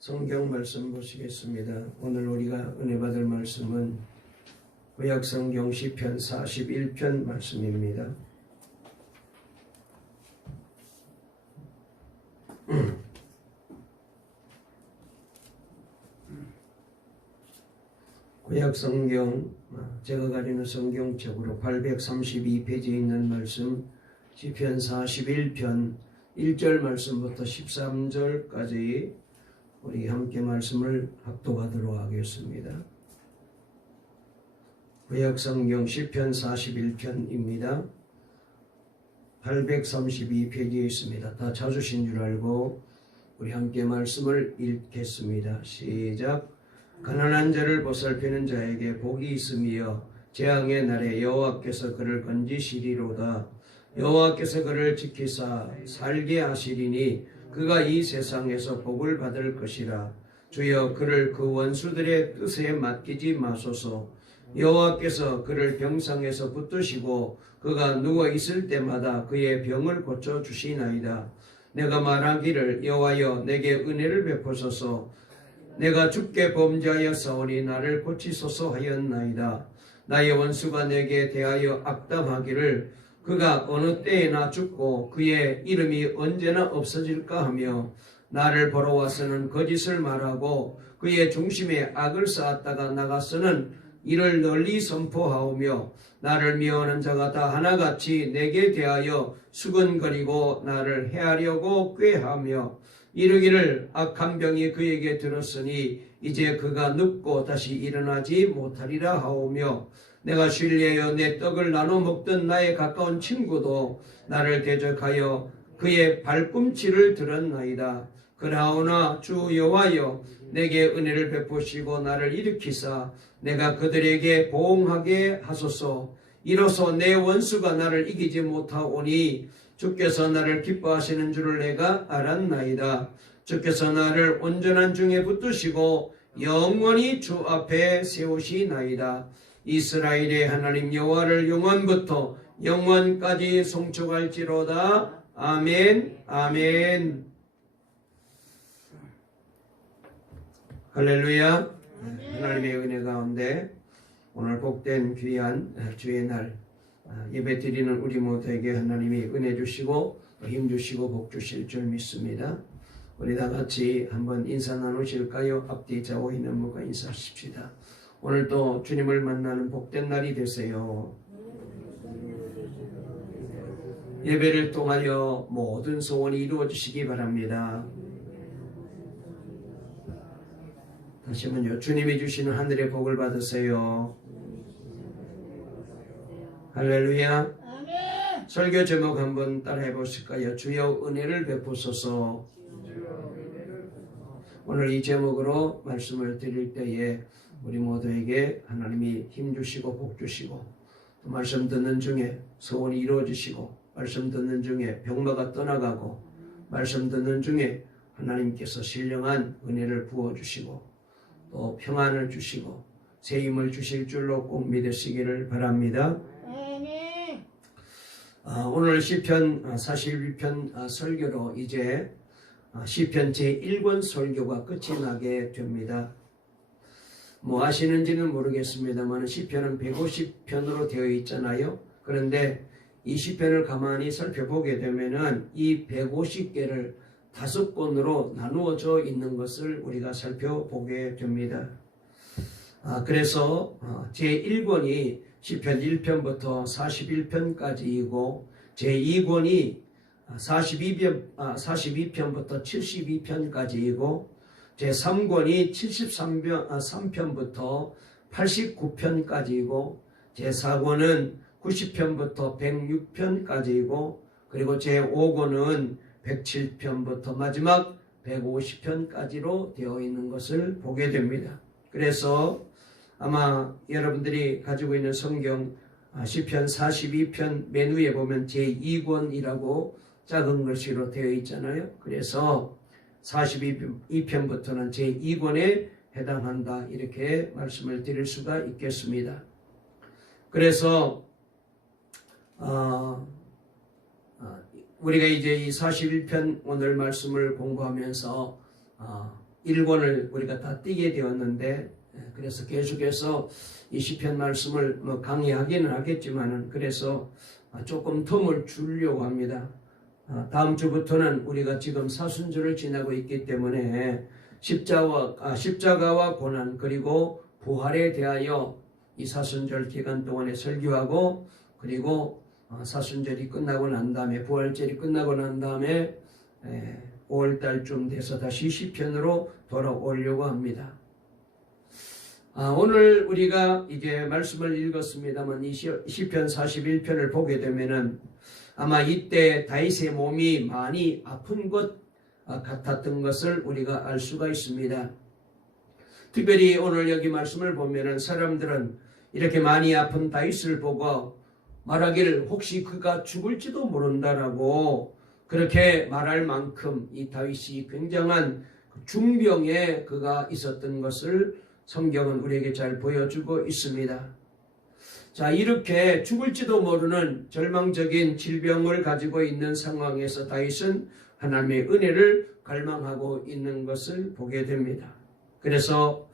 성경 말씀 보시겠습니다. 오늘 우리가 은혜 받을 말씀은 구약성경 시편 41편 말씀입니다. 구약성경 제가 가리는 성경책으로 832페이지에 있는 말씀 시편 41편 1절 말씀부터 13절까지 우리 함께 말씀을 합독하도록 하겠습니다. 구약성경 시편 41편입니다. 832페이지에 있습니다. 다 찾으신 줄 알고 우리 함께 말씀을 읽겠습니다. 시작. 가난한 자를 보살피는 자에게 복이 있으며 재앙의 날에 여호와께서 그를 건지시리로다. 여호와께서 그를 지키사 살게 하시리니 그가 이 세상에서 복을 받을 것이라. 주여 그를 그 원수들의 뜻에 맡기지 마소서. 여호와께서 그를 병상에서 붙드시고 그가 누워 있을 때마다 그의 병을 고쳐 주시나이다. 내가 말하기를 여호와여 내게 은혜를 베푸소서. 내가 주께 범죄하였사오니 나를 고치소서 하였나이다. 나의 원수가 내게 대하여 악담하기를 그가 어느 때에나 죽고 그의 이름이 언제나 없어질까 하며 나를 보러 와서는 거짓을 말하고 그의 중심에 악을 쌓았다가 나가서는 이를 널리 선포하오며 나를 미워하는 자가 다 하나같이 내게 대하여 수근거리고 나를 해하려고 꾀하며 이르기를 악한 병이 그에게 들었으니 이제 그가 눕고 다시 일어나지 못하리라 하오며 내가 신뢰하여 내 떡을 나눠 먹던 나의 가까운 친구도 나를 대적하여 그의 발꿈치를 들었나이다. 그러나 주 여호와여 내게 은혜를 베푸시고 나를 일으키사 내가 그들에게 보응하게 하소서. 이로써 내 원수가 나를 이기지 못하오니 주께서 나를 기뻐하시는 줄을 내가 알았나이다. 주께서 나를 온전한 중에 붙드시고 영원히 주 앞에 세우시나이다. 이스라엘의 하나님 여호와를 영원부터 영원까지 송축할지로다. 아멘. 아멘. 할렐루야. 하나님의 은혜 가운데 오늘 복된 귀한 주의 날 예배 드리는 우리 모두에게 하나님이 은혜 주시고 힘 주시고 복 주실 줄 믿습니다. 우리 다 같이 한번 인사 나누실까요? 앞뒤 좌우 있는 분과 인사하십시다. 오늘도 주님을 만나는 복된 날이 되세요. 예배를 통하여 모든 소원이 이루어지시기 바랍니다. 다시 한번요. 주님이 주시는 하늘의 복을 받으세요. 할렐루야. 아멘. 설교 제목 한번 따라해 보실까요? 주여 은혜를 베푸소서. 오늘 이 제목으로 말씀을 드릴 때에 우리 모두에게 하나님이 힘 주시고 복 주시고 또 말씀 듣는 중에 소원이 이루어지시고 말씀 듣는 중에 병마가 떠나가고 말씀 듣는 중에 하나님께서 신령한 은혜를 부어주시고 또 평안을 주시고 새 힘을 주실 줄로 꼭 믿으시기를 바랍니다. 오늘 시편 41편 설교로 이제 시편 제1권 설교가 끝이 나게 됩니다. 뭐 아시는지는 모르겠습니다만 시편은 150편으로 되어 있잖아요. 그런데 이 시편을 가만히 살펴보게 되면은 이 150개를 5권으로 나누어져 있는 것을 우리가 살펴보게 됩니다. 그래서 제1권이 시편 1편부터 41편까지이고 제2권이 42편부터 72편까지이고 제3권이 73편부터 89편까지이고 제4권은 90편부터 106편까지이고 그리고 제5권은 107편부터 마지막 150편까지로 되어 있는 것을 보게 됩니다. 그래서 아마 여러분들이 가지고 있는 성경 시편 42편 맨 위에 보면 제2권이라고 작은 글씨로 되어 있잖아요. 그래서 42편부터는 제2권에 해당한다 이렇게 말씀을 드릴 수가 있겠습니다. 그래서 우리가 이제 이 41편 오늘 말씀을 공부하면서 1권을 우리가 다 띄게 되었는데, 그래서 계속해서 이 시편 말씀을 뭐 강의하기는 하겠지만은, 그래서 조금 텀을 주려고 합니다. 다음 주부터는 우리가 지금 사순절을 지나고 있기 때문에 십자가와 고난 그리고 부활에 대하여 이 사순절 기간 동안에 설교하고, 그리고 사순절이 끝나고 난 다음에, 부활절이 끝나고 난 다음에 5월달쯤 돼서 다시 시편으로 돌아오려고 합니다. 오늘 우리가 이제 말씀을 읽었습니다만 이 시편 41편을 보게 되면은 아마 이때 다윗의 몸이 많이 아픈 것 같았던 것을 우리가 알 수가 있습니다. 특별히 오늘 여기 말씀을 보면은 사람들은 이렇게 많이 아픈 다윗을 보고 말하기를 혹시 그가 죽을지도 모른다라고 그렇게 말할 만큼 이 다윗이 굉장한 중병에 그가 있었던 것을 성경은 우리에게 잘 보여주고 있습니다. 자, 이렇게 죽을지도 모르는 절망적인 질병을 가지고 있는 상황에서 다윗은 하나님의 은혜를 갈망하고 있는 것을 보게 됩니다. 그래서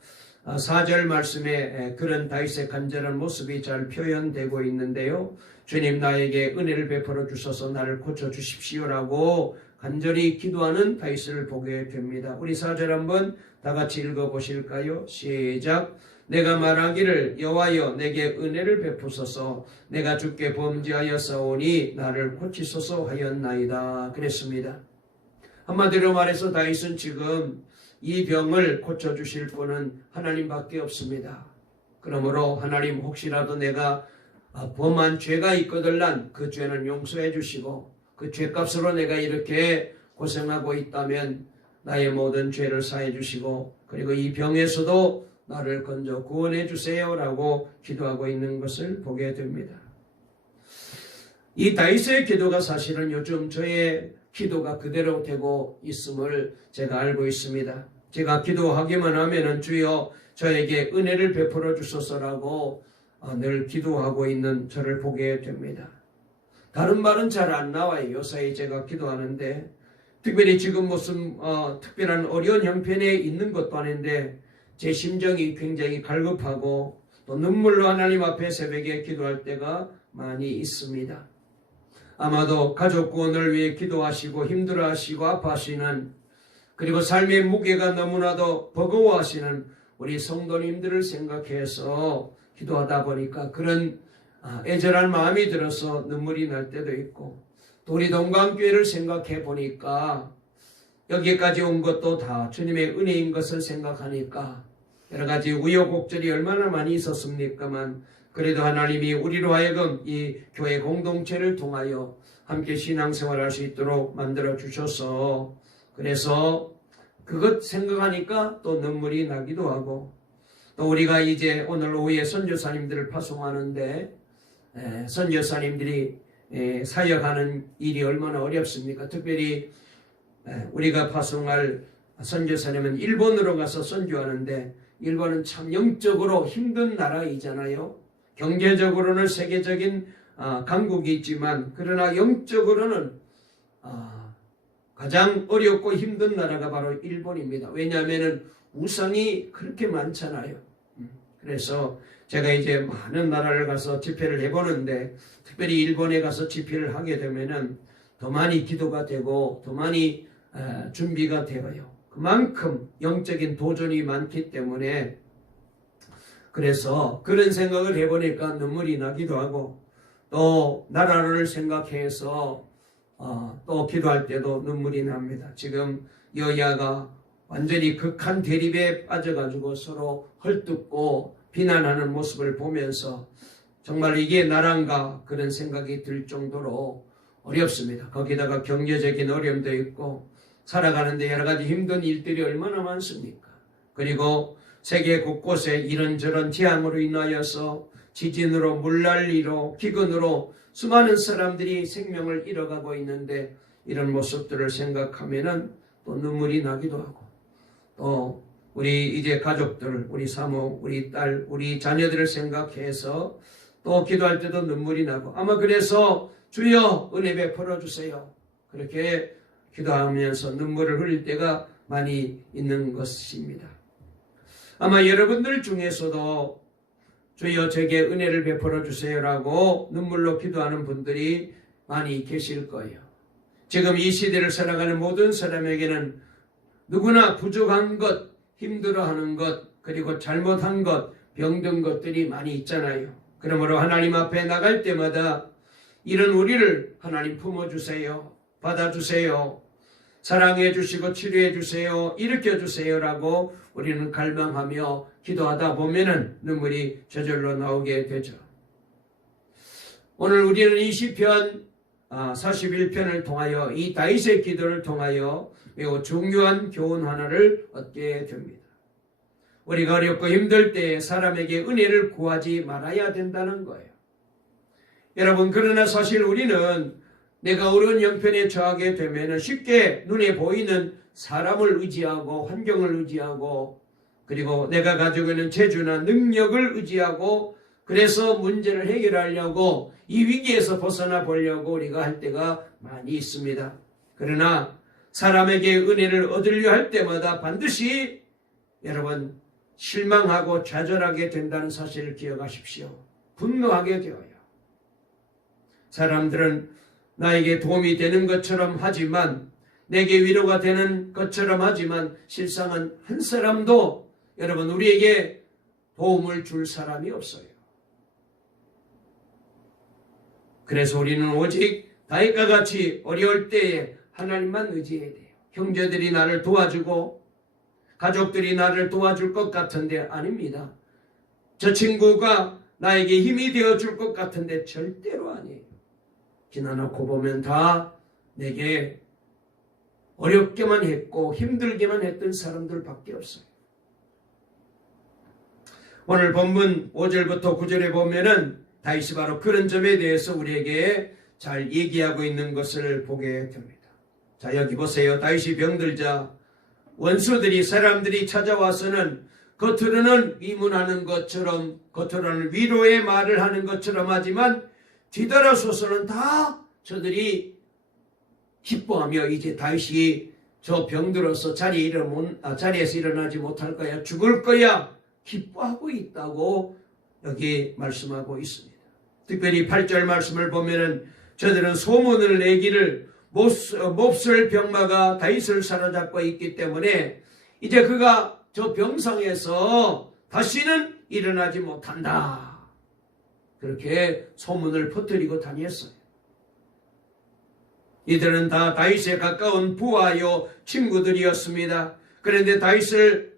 4절 말씀에 그런 다윗의 간절한 모습이 잘 표현되고 있는데요. 주님, 나에게 은혜를 베풀어 주셔서 나를 고쳐주십시오라고 간절히 기도하는 다윗을 보게 됩니다. 우리 4절 한번 다 같이 읽어보실까요? 시작. 내가 말하기를 여호와여 내게 은혜를 베푸소서, 내가 주께 범죄하여 싸우니 나를 고치소서 하였나이다. 그랬습니다. 한마디로 말해서 다윗은 지금 이 병을 고쳐주실 분은 하나님밖에 없습니다. 그러므로 하나님, 혹시라도 내가 범한 죄가 있거들란 그 죄는 용서해 주시고, 그 죄값으로 내가 이렇게 고생하고 있다면 나의 모든 죄를 사해 주시고, 그리고 이 병에서도 나를 건져 구원해 주세요라고 기도하고 있는 것을 보게 됩니다. 이 다윗의 기도가 사실은 요즘 저의 기도가 그대로 되고 있음을 제가 알고 있습니다. 제가 기도하기만 하면은 주여 저에게 은혜를 베풀어 주소서라고 늘 기도하고 있는 저를 보게 됩니다. 다른 말은 잘 안 나와요. 요사이 제가 기도하는데, 특별히 지금 무슨 특별한 어려운 형편에 있는 것도 아닌데 제 심정이 굉장히 갈급하고 또 눈물로 하나님 앞에 새벽에 기도할 때가 많이 있습니다. 아마도 가족 구원을 위해 기도하시고 힘들어하시고 아파하시는, 그리고 삶의 무게가 너무나도 버거워하시는 우리 성도님들을 생각해서 기도하다 보니까 그런 애절한 마음이 들어서 눈물이 날 때도 있고, 또 우리 동강교회를 생각해 보니까 여기까지 온 것도 다 주님의 은혜인 것을 생각하니까 여러 가지 우여곡절이 얼마나 많이 있었습니까만, 그래도 하나님이 우리로 하여금 이 교회 공동체를 통하여 함께 신앙생활할 수 있도록 만들어 주셔서, 그래서 그것 생각하니까 또 눈물이 나기도 하고, 또 우리가 이제 오늘 오후에 선교사님들을 파송하는데 선교사님들이 사역하는 일이 얼마나 어렵습니까? 특별히 우리가 파송할 선교사님은 일본으로 가서 선교하는데, 일본은 참 영적으로 힘든 나라이잖아요. 경제적으로는 세계적인 강국이 있지만, 그러나 영적으로는 가장 어렵고 힘든 나라가 바로 일본입니다. 왜냐하면 우상이 그렇게 많잖아요. 그래서 제가 이제 많은 나라를 가서 집회를 해보는데, 특별히 일본에 가서 집회를 하게 되면은 더 많이 기도가 되고 더 많이 준비가 되어요. 그만큼 영적인 도전이 많기 때문에, 그래서 그런 생각을 해보니까 눈물이 나기도 하고, 또 나라를 생각해서 또 기도할 때도 눈물이 납니다. 지금 여야가 완전히 극한 대립에 빠져가지고 서로 헐뜯고 비난하는 모습을 보면서 정말 이게 나란가 그런 생각이 들 정도로 어렵습니다. 거기다가 경제적인 어려움도 있고 살아가는데 여러 가지 힘든 일들이 얼마나 많습니까? 그리고 세계 곳곳에 이런저런 재앙으로 인하여서 지진으로 물난리로 기근으로 수많은 사람들이 생명을 잃어가고 있는데, 이런 모습들을 생각하면은 또 눈물이 나기도 하고, 또 우리 이제 가족들, 우리 사모, 우리 딸, 우리 자녀들을 생각해서 또 기도할 때도 눈물이 나고, 아마 그래서 주여 은혜 베풀어 주세요 그렇게 기도하면서 눈물을 흘릴 때가 많이 있는 것입니다. 아마 여러분들 중에서도 주여 제게 은혜를 베풀어 주세요라고 눈물로 기도하는 분들이 많이 계실 거예요. 지금 이 시대를 살아가는 모든 사람에게는 누구나 부족한 것, 힘들어하는 것, 그리고 잘못한 것, 병든 것들이 많이 있잖아요. 그러므로 하나님 앞에 나갈 때마다 이런 우리를 하나님 품어주세요. 받아주세요. 사랑해 주시고 치료해 주세요. 일으켜 주세요라고 우리는 갈망하며 기도하다 보면은 눈물이 저절로 나오게 되죠. 오늘 우리는 이 시편 41편을 통하여 이 다윗의 기도를 통하여 매우 중요한 교훈 하나를 얻게 됩니다. 우리가 어렵고 힘들 때 사람에게 은혜를 구하지 말아야 된다는 거예요. 여러분, 그러나 사실 우리는 내가 어려운 형편에 처하게 되면 쉽게 눈에 보이는 사람을 의지하고 환경을 의지하고 그리고 내가 가지고 있는 재주나 능력을 의지하고 그래서 문제를 해결하려고 이 위기에서 벗어나 보려고 우리가 할 때가 많이 있습니다. 그러나 사람에게 은혜를 얻으려 할 때마다 반드시 여러분 실망하고 좌절하게 된다는 사실을 기억하십시오. 분노하게 되어요. 사람들은 나에게 도움이 되는 것처럼 하지만 내게 위로가 되는 것처럼 하지만 실상은 한 사람도 여러분 우리에게 도움을 줄 사람이 없어요. 그래서 우리는 오직 다윗과 같이 어려울 때에 하나님만 의지해야 돼요. 형제들이 나를 도와주고 가족들이 나를 도와줄 것 같은데 아닙니다. 저 친구가 나에게 힘이 되어줄 것 같은데 절대로 아니에요. 지나놓고 보면 다 내게 어렵게만 했고 힘들게만 했던 사람들밖에 없어요. 오늘 본문 5절부터 9절에 보면은 다윗이 바로 그런 점에 대해서 우리에게 잘 얘기하고 있는 것을 보게 됩니다. 자, 여기 보세요. 다윗이 병들자 원수들이 사람들이 찾아와서는 겉으로는 위문하는 것처럼 겉으로는 위로의 말을 하는 것처럼 하지만 뒤돌아서서는 다 저들이 기뻐하며 이제 다윗이 저 병들어서 자리에서 일어나지 못할 거야, 죽을 거야 기뻐하고 있다고 여기 말씀하고 있습니다. 특별히 8절 말씀을 보면은 저들은 소문을 내기를 몹쓸 병마가 다윗을 사로잡고 있기 때문에 이제 그가 저 병상에서 다시는 일어나지 못한다. 그렇게 소문을 퍼뜨리고 다녔어요. 이들은 다 다윗에 가까운 부하요 친구들이었습니다. 그런데 다윗은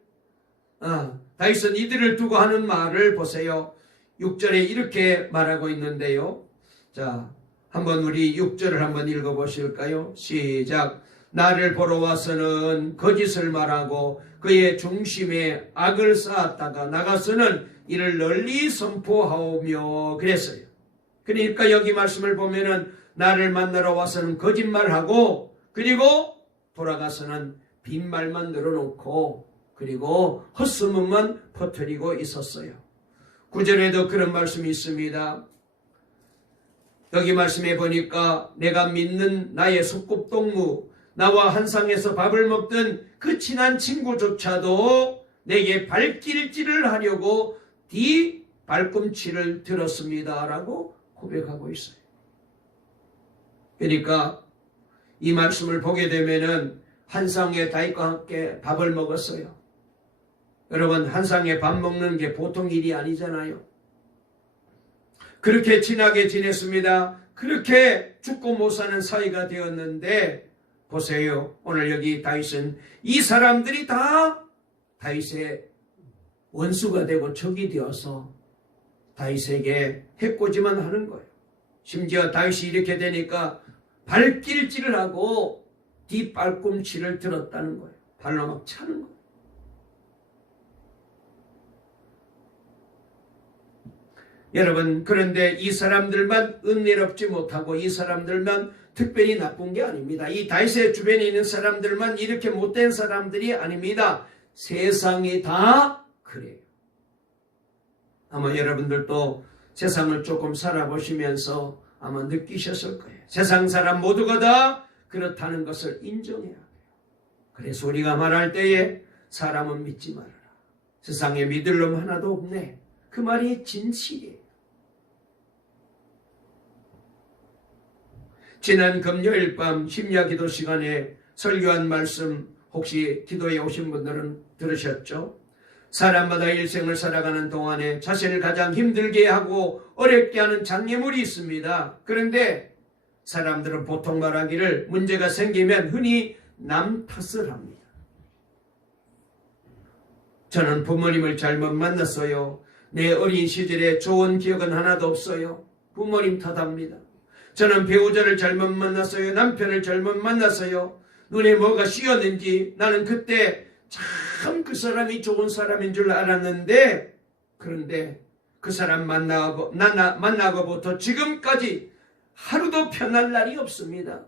이들을 두고 하는 말을 보세요. 6절에 이렇게 말하고 있는데요. 자, 한번 우리 6절을 한번 읽어보실까요? 시작. 나를 보러 와서는 거짓을 말하고 그의 중심에 악을 쌓았다가 나가서는 이를 널리 선포하오며 그랬어요. 그러니까 여기 말씀을 보면은 나를 만나러 와서는 거짓말하고 그리고 돌아가서는 빈말만 늘어놓고 그리고 헛소문만 퍼뜨리고 있었어요. 9절에도 그런 말씀이 있습니다. 여기 말씀해 보니까 내가 믿는 나의 소꿉동무 나와 한 상에서 밥을 먹던 그 친한 친구조차도 내게 발길질을 하려고 네 발꿈치를 들었습니다 라고 고백하고 있어요. 그러니까 이 말씀을 보게 되면은 한 상에 다윗과 함께 밥을 먹었어요. 여러분, 한 상에 밥 먹는 게 보통 일이 아니잖아요. 그렇게 친하게 지냈습니다. 그렇게 죽고 못 사는 사이가 되었는데 보세요. 오늘 여기 다윗은 이 사람들이 다 다윗의 원수가 되고 적이 되어서 다윗에게 해코지만 하는 거예요. 심지어 다윗이 이렇게 되니까 발길질을 하고 뒷발꿈치를 들었다는 거예요. 발로 막 차는 거예요. 여러분, 그런데 이 사람들만 은혜롭지 못하고 이 사람들만 특별히 나쁜 게 아닙니다. 이 다윗의 주변에 있는 사람들만 이렇게 못된 사람들이 아닙니다. 세상이 다 그래요. 아마 여러분들도 세상을 조금 살아보시면서 아마 느끼셨을 거예요. 세상 사람 모두가 다 그렇다는 것을 인정해야 돼요. 그래서 우리가 말할 때에 사람은 믿지 말아라. 세상에 믿을 놈 하나도 없네. 그 말이 진실이에요. 지난 금요일 밤 심야 기도 시간에 설교한 말씀 혹시 기도에 오신 분들은 들으셨죠? 사람마다 일생을 살아가는 동안에 자신을 가장 힘들게 하고 어렵게 하는 장애물이 있습니다. 그런데 사람들은 보통 말하기를 문제가 생기면 흔히 남 탓을 합니다. 저는 부모님을 잘못 만났어요. 내 어린 시절에 좋은 기억은 하나도 없어요. 부모님 탓합니다. 저는 배우자를 잘못 만났어요. 남편을 잘못 만났어요. 눈에 뭐가 씌었는지 나는 그때 참 그 사람이 좋은 사람인 줄 알았는데, 그런데 그 사람 만나고부터 지금까지 하루도 편할 날이 없습니다.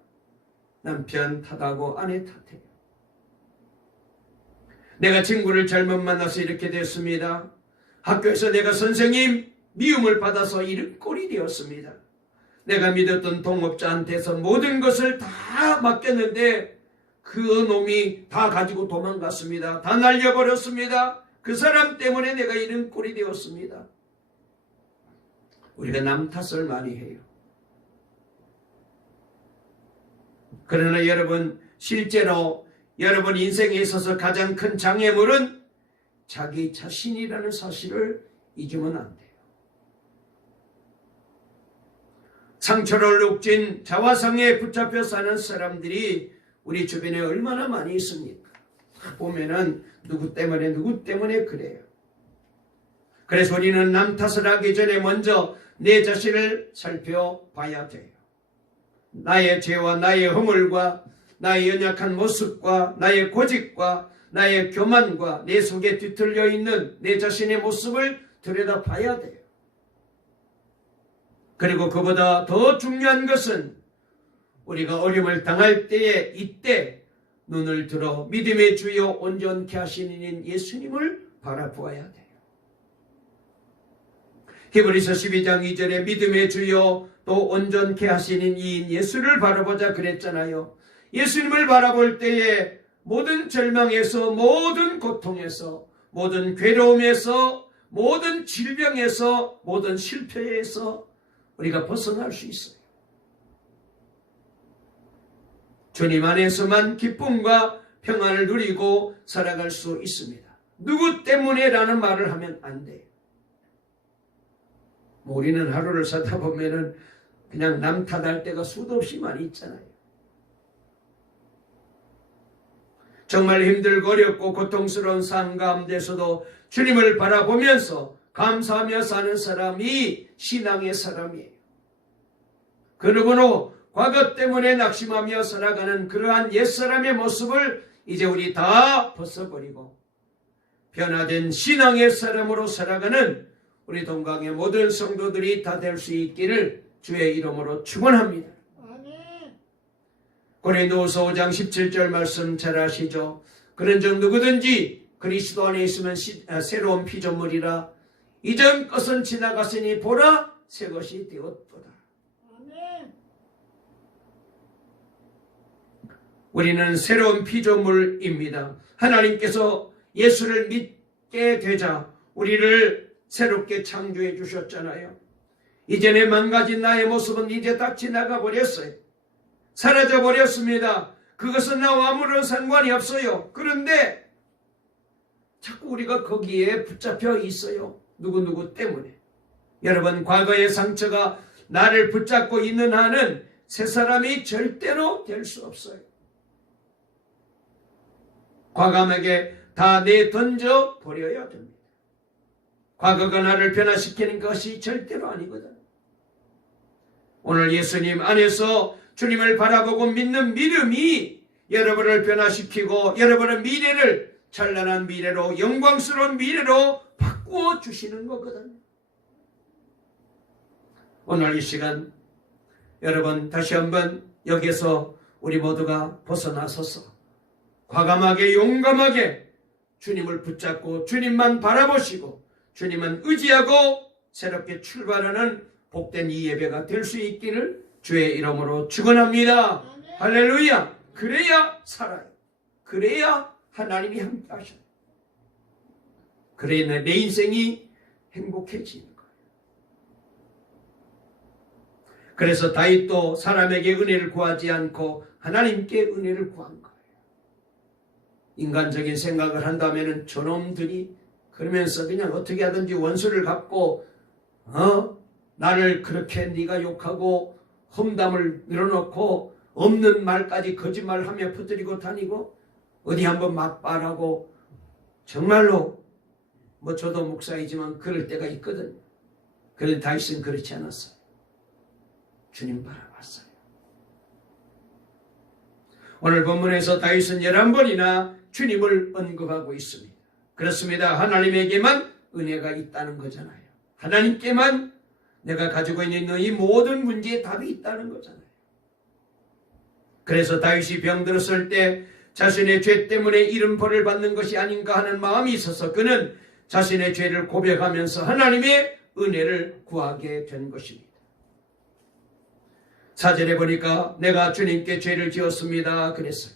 남편 탓하고 아내 탓해요. 내가 친구를 잘못 만나서 이렇게 됐습니다. 학교에서 내가 선생님 미움을 받아서 이런 꼴이 되었습니다. 내가 믿었던 동업자한테서 모든 것을 다 맡겼는데 그 놈이 다 가지고 도망갔습니다. 다 날려버렸습니다. 그 사람 때문에 내가 이런 꼴이 되었습니다. 우리가 남 탓을 많이 해요. 그러나 여러분, 실제로 여러분 인생에 있어서 가장 큰 장애물은 자기 자신이라는 사실을 잊으면 안 돼요. 상처를 녹진 자화상에 붙잡혀 사는 사람들이 우리 주변에 얼마나 많이 있습니까? 보면은 누구 때문에 그래요. 그래서 우리는 남 탓을 하기 전에 먼저 내 자신을 살펴봐야 돼요. 나의 죄와 나의 허물과 나의 연약한 모습과 나의 고집과 나의 교만과 내 속에 뒤틀려 있는 내 자신의 모습을 들여다봐야 돼요. 그리고 그보다 더 중요한 것은 우리가 어려움을 당할 때에 이때 눈을 들어 믿음의 주여 온전케 하시는 이인 예수님을 바라보아야 돼요. 히브리서 12장 2절에 믿음의 주여 또 온전케 하시는 이인 예수를 바라보자 그랬잖아요. 예수님을 바라볼 때에 모든 절망에서, 모든 고통에서, 모든 괴로움에서, 모든 질병에서, 모든 실패에서 우리가 벗어날 수 있어요. 주님 안에서만 기쁨과 평안을 누리고 살아갈 수 있습니다. 누구 때문에 라는 말을 하면 안 돼요. 우리는 하루를 살다 보면은 그냥 남 탓할 때가 수도 없이 많이 있잖아요. 정말 힘들고 어렵고 고통스러운 삶 가운데서도 주님을 바라보면서 감사하며 사는 사람이 신앙의 사람이에요. 그 누구는 과거 때문에 낙심하며 살아가는 그러한 옛사람의 모습을 이제 우리 다 벗어버리고 변화된 신앙의 사람으로 살아가는 우리 동강의 모든 성도들이 다 될 수 있기를 주의 이름으로 축원합니다. 고린도후서 5장 17절 말씀 잘 아시죠? 그런즉 누구든지 그리스도 안에 있으면 새로운 피조물이라 이전 것은 지나갔으니 보라 새 것이 되었도다. 우리는 새로운 피조물입니다. 하나님께서 예수를 믿게 되자 우리를 새롭게 창조해 주셨잖아요. 이전에 망가진 나의 모습은 이제 다 지나가 버렸어요. 사라져 버렸습니다. 그것은 나와 아무런 상관이 없어요. 그런데 자꾸 우리가 거기에 붙잡혀 있어요. 누구누구 때문에. 여러분, 과거의 상처가 나를 붙잡고 있는 한은 새 사람이 절대로 될 수 없어요. 과감하게 다 내던져 버려야 됩니다. 과거가 나를 변화시키는 것이 절대로 아니거든. 오늘 예수님 안에서 주님을 바라보고 믿는 믿음이 여러분을 변화시키고 여러분의 미래를 찬란한 미래로, 영광스러운 미래로 바꾸어 주시는 거거든. 오늘 이 시간 여러분 다시 한번 여기서 우리 모두가 벗어나서서 과감하게 용감하게 주님을 붙잡고 주님만 바라보시고 주님만 의지하고 새롭게 출발하는 복된 이 예배가 될 수 있기를 주의 이름으로 축원합니다. 할렐루야. 그래야 살아요. 그래야 하나님이 함께 하셔. 그래야 내 인생이 행복해지는 거예요. 그래서 다윗도 사람에게 은혜를 구하지 않고 하나님께 은혜를 구한 거예요. 인간적인 생각을 한다면 저놈들이 그러면서 그냥 어떻게 하든지 원수를 갚고 나를 그렇게 네가 욕하고 험담을 늘어놓고 없는 말까지 거짓말하며 퍼뜨리고 다니고 어디 한번 막말하고 정말로 저도 목사이지만 그럴 때가 있거든요. 그런데 다윗은 그렇지 않았어요. 주님 바라봤어요. 오늘 본문에서 다윗은 11번이나 주님을 언급하고 있습니다. 그렇습니다. 하나님에게만 은혜가 있다는 거잖아요. 하나님께만 내가 가지고 있는 이 모든 문제에 답이 있다는 거잖아요. 그래서 다윗이 병들었을 때 자신의 죄 때문에 이런 벌을 받는 것이 아닌가 하는 마음이 있어서 그는 자신의 죄를 고백하면서 하나님의 은혜를 구하게 된 것입니다. 사절에 보니까 내가 주님께 죄를 지었습니다 그랬어요.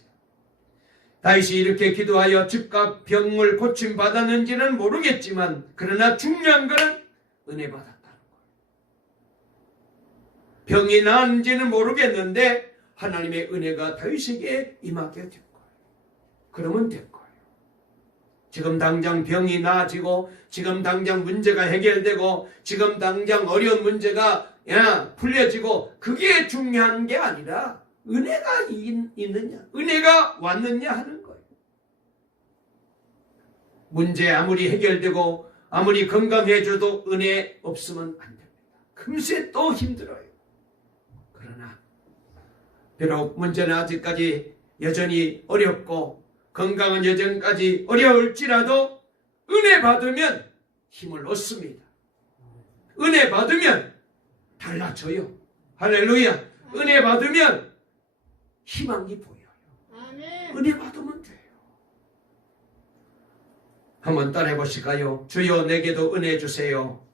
다윗이 이렇게 기도하여 즉각 병을 고침받았는지는 모르겠지만 그러나 중요한 것은 은혜 받았다는 거예요. 병이 나았는지는 모르겠는데 하나님의 은혜가 다윗에게 임하게 된 거예요. 그러면 된 거예요. 지금 당장 병이 나아지고 지금 당장 문제가 해결되고 지금 당장 어려운 문제가 풀려지고 그게 중요한 게 아니라 은혜가 있느냐 은혜가 왔느냐 하는 거예요. 문제 아무리 해결되고 아무리 건강해져도 은혜 없으면 안 됩니다. 금세 또 힘들어요. 그러나 비록 문제는 아직까지 여전히 어렵고 건강은 여전까지 어려울지라도 은혜 받으면 힘을 얻습니다. 은혜 받으면 달라져요. 할렐루야. 은혜 받으면 희망이 보여요. 아멘. 은혜 받으면 돼요. 한번 따라해 보실까요? 주여 내게도 은혜 주세요.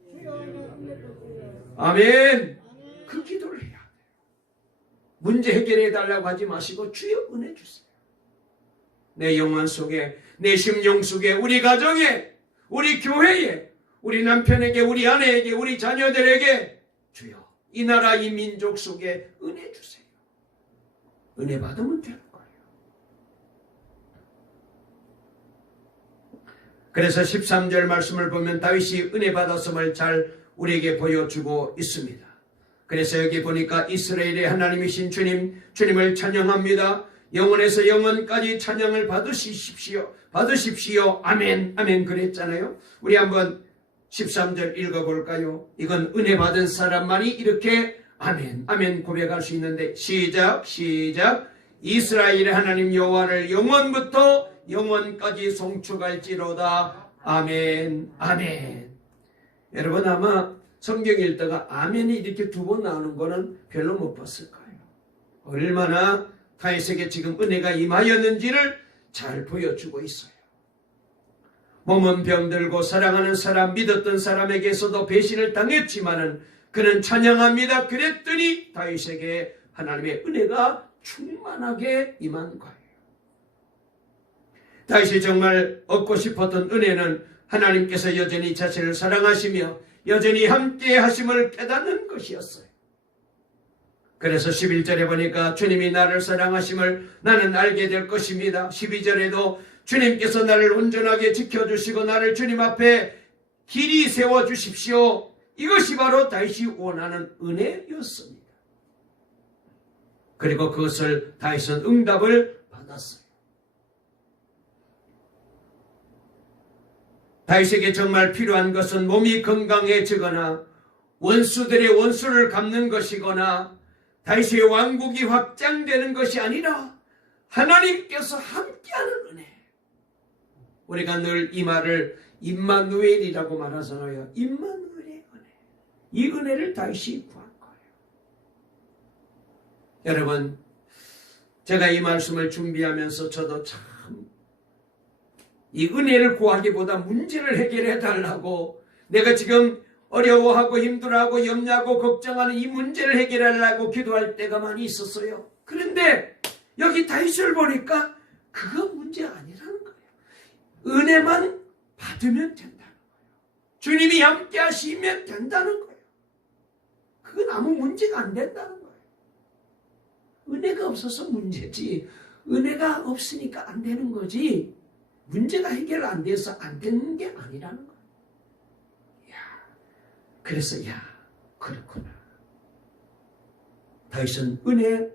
아멘. 그 기도를 해야 돼요. 문제 해결해 달라고 하지 마시고 주여 은혜 주세요. 내 영혼 속에, 내 심령 속에, 우리 가정에, 우리 교회에, 우리 남편에게, 우리 아내에게, 우리 자녀들에게 주여 이 나라 이 민족 속에 은혜 주세요. 은혜 받으면 되는 거예요. 그래서 13절 말씀을 보면 다윗이 은혜 받았음을 잘 우리에게 보여주고 있습니다. 그래서 여기 보니까 이스라엘의 하나님이신 주님을 찬양합니다. 영원에서 영원까지 찬양을 받으십시오. 아멘, 아멘 그랬잖아요. 우리 한번 13절 읽어볼까요? 이건 은혜 받은 사람만이 이렇게 아멘, 아멘 고백할 수 있는데 시작. 이스라엘의 하나님 여호와를 영원부터 영원까지 송축할지로다. 아멘, 아멘. 여러분 아마 성경 읽다가 아멘이 이렇게 두 번 나오는 거는 별로 못 봤을 거예요. 얼마나 다윗에게 지금 은혜가 임하였는지를 잘 보여주고 있어요. 몸은 병들고 사랑하는 사람, 믿었던 사람에게서도 배신을 당했지만은 그는 찬양합니다. 그랬더니 다윗에게 하나님의 은혜가 충만하게 임한 거예요. 다윗이 정말 얻고 싶었던 은혜는 하나님께서 여전히 자신을 사랑하시며 여전히 함께 하심을 깨닫는 것이었어요. 그래서 11절에 보니까 주님이 나를 사랑하심을 나는 알게 될 것입니다. 12절에도 주님께서 나를 온전하게 지켜주시고 나를 주님 앞에 길이 세워주십시오. 이것이 바로 다윗이 원하는 은혜였습니다. 그리고 그것을 다윗은 응답을 받았어요. 다윗에게 정말 필요한 것은 몸이 건강해지거나 원수들의 원수를 갚는 것이거나 다윗의 왕국이 확장되는 것이 아니라 하나님께서 함께하는 은혜. 우리가 늘 이 말을 임마누엘이라고 말하잖아요. 임마누엘의 은혜. 이 은혜를 다윗이 구한 거예요. 여러분, 제가 이 말씀을 준비하면서 저도 참 이 은혜를 구하기보다 문제를 해결해 달라고 내가 지금 어려워하고 힘들어하고 염려하고 걱정하는 이 문제를 해결하려고 기도할 때가 많이 있었어요. 그런데 여기 다윗을 보니까 그거 문제 은혜만 받으면 된다는 거예요. 주님이 함께 하시면 된다는 거예요. 그건 아무 문제가 안 된다는 거예요. 은혜가 없어서 문제지, 은혜가 없으니까 안 되는 거지, 문제가 해결 안 돼서 안 되는 게 아니라는 거예요. 그래서 그렇구나. 다윗은 은혜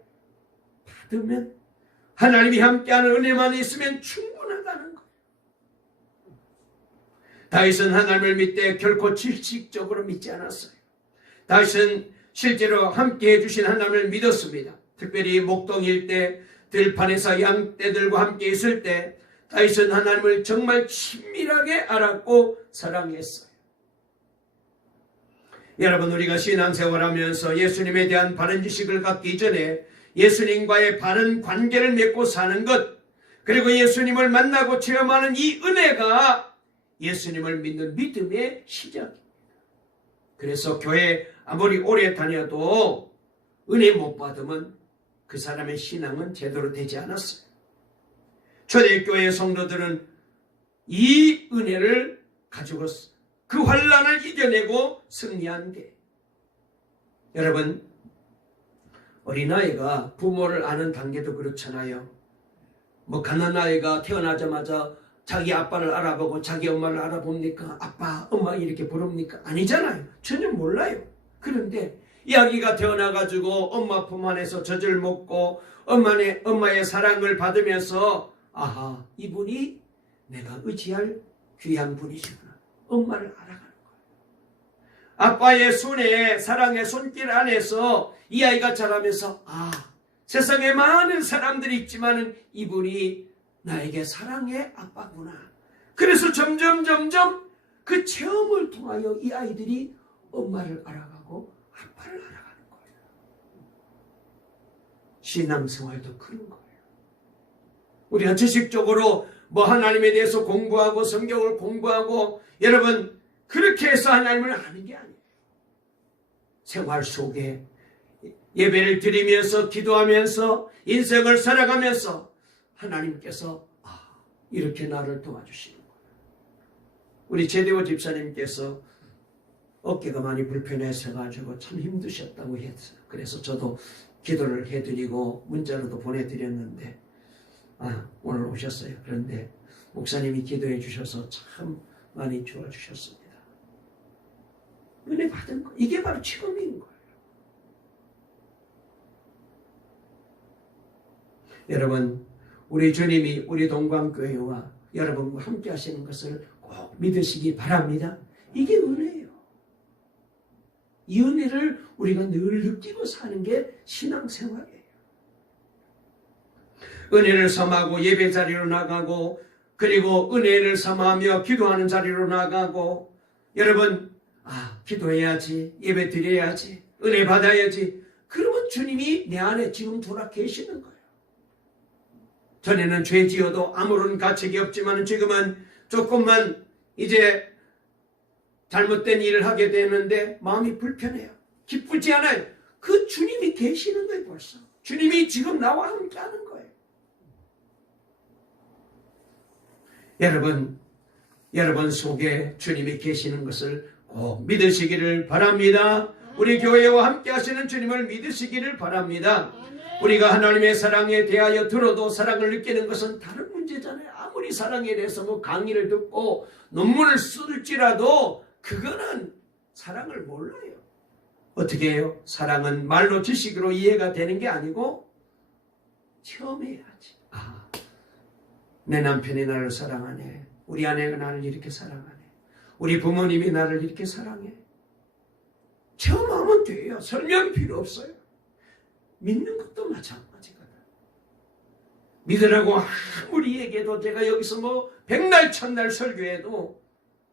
받으면, 하나님이 함께하는 은혜만 있으면 충분하다는 거예요. 다윗은 하나님을 믿되 결코 질식적으로 믿지 않았어요. 다윗은 실제로 함께 해주신 하나님을 믿었습니다. 특별히 목동일 때, 들판에서 양떼들과 함께 있을 때 다윗은 하나님을 정말 친밀하게 알았고 사랑했어요. 여러분, 우리가 신앙생활하면서 예수님에 대한 바른 지식을 갖기 전에 예수님과의 바른 관계를 맺고 사는 것, 그리고 예수님을 만나고 체험하는 이 은혜가 예수님을 믿는 믿음의 시작입니다. 그래서 교회 아무리 오래 다녀도 은혜 못 받으면 그 사람의 신앙은 제대로 되지 않았어요. 초대교회 성도들은 이 은혜를 가지고 그 환난을 이겨내고 승리한 게, 여러분, 어린아이가 부모를 아는 단계도 그렇잖아요. 뭐 가난아이가 태어나자마자 자기 아빠를 알아보고 자기 엄마를 알아봅니까? 아빠, 엄마 이렇게 부릅니까? 아니잖아요. 전혀 몰라요. 그런데 이 아기가 태어나가지고 엄마 품 안에서 젖을 먹고 엄마의 사랑을 받으면서, 아하, 이분이 내가 의지할 귀한 분이시구나, 엄마를 알아가는 거예요. 아빠의 손에, 사랑의 손길 안에서 이 아이가 자라면서, 세상에 많은 사람들이 있지만 이분이 나에게 사랑의 아빠구나. 그래서 점점 그 체험을 통하여 이 아이들이 엄마를 알아가고 아빠를 알아가는 거예요. 신앙생활도 그런 거예요. 우리가 지식적으로 하나님에 대해서 공부하고 성경을 공부하고, 여러분, 그렇게 해서 하나님을 아는 게 아니에요. 생활 속에 예배를 드리면서, 기도하면서, 인생을 살아가면서 하나님께서 이렇게 나를 도와주시는 거예요. 우리 제대호 집사님께서 어깨가 많이 불편해서가지고 참 힘드셨다고 했어요. 그래서 저도 기도를 해드리고 문자로도 보내드렸는데, 오늘 오셨어요. 그런데 목사님이 기도해 주셔서 참 많이 도와주셨습니다. 은혜 받은 거, 이게 바로 체험인 거예요. 여러분, 우리 주님이 우리 동광교회와 여러분과 함께 하시는 것을 꼭 믿으시기 바랍니다. 이게 은혜예요. 이 은혜를 우리가 늘 느끼고 사는 게 신앙생활이에요. 은혜를 삼하고 예배 자리로 나가고, 그리고 은혜를 삼하며 기도하는 자리로 나가고, 여러분, 기도해야지, 예배 드려야지, 은혜 받아야지, 그러면 주님이 내 안에 지금 돌아 계시는 거예요. 전에는 죄 지어도 아무런 가책이 없지만 지금은 조금만 이제 잘못된 일을 하게 되는데 마음이 불편해요. 기쁘지 않아요. 그 주님이 계시는 거예요. 벌써 주님이 지금 나와 함께 하는 거예요. 여러분 속에 주님이 계시는 것을 꼭 믿으시기를 바랍니다. 우리 교회와 함께 하시는 주님을 믿으시기를 바랍니다. 우리가 하나님의 사랑에 대하여 들어도 사랑을 느끼는 것은 다른 문제잖아요. 아무리 사랑에 대해서 강의를 듣고 논문을 쓸지라도 그거는 사랑을 몰라요. 어떻게 해요? 사랑은 말로 지식으로 이해가 되는 게 아니고 체험해야지. 내 남편이 나를 사랑하네. 우리 아내가 나를 이렇게 사랑하네. 우리 부모님이 나를 이렇게 사랑해. 체험하면 돼요. 설명 필요 없어요. 믿는 것도 마찬가지거든. 믿으라고 아무리 얘기해도, 제가 여기서 백날 천날 설교해도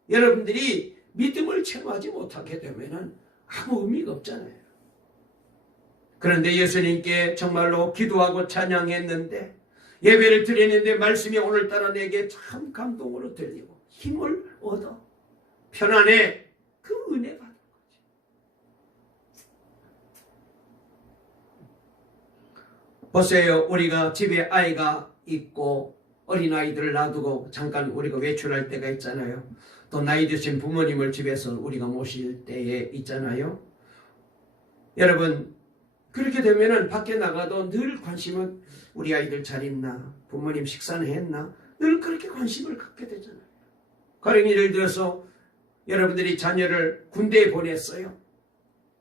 여러분들이 믿음을 체험하지 못하게 되면 아무 의미가 없잖아요. 그런데 예수님께 정말로 기도하고 찬양했는데, 예배를 드렸는데 말씀이 오늘따라 내게 참 감동으로 들리고 힘을 얻어 편안해. 그 은혜 받은 거지. 보세요. 우리가 집에 아이가 있고 어린아이들을 놔두고 잠깐 우리가 외출할 때가 있잖아요. 또 나이 드신 부모님을 집에서 우리가 모실 때에 있잖아요. 여러분, 그렇게 되면은 밖에 나가도 늘 관심은 우리 아이들 잘 있나, 부모님 식사는 했나, 늘 그렇게 관심을 갖게 되잖아요. 가령 예를 들어서 여러분들이 자녀를 군대에 보냈어요.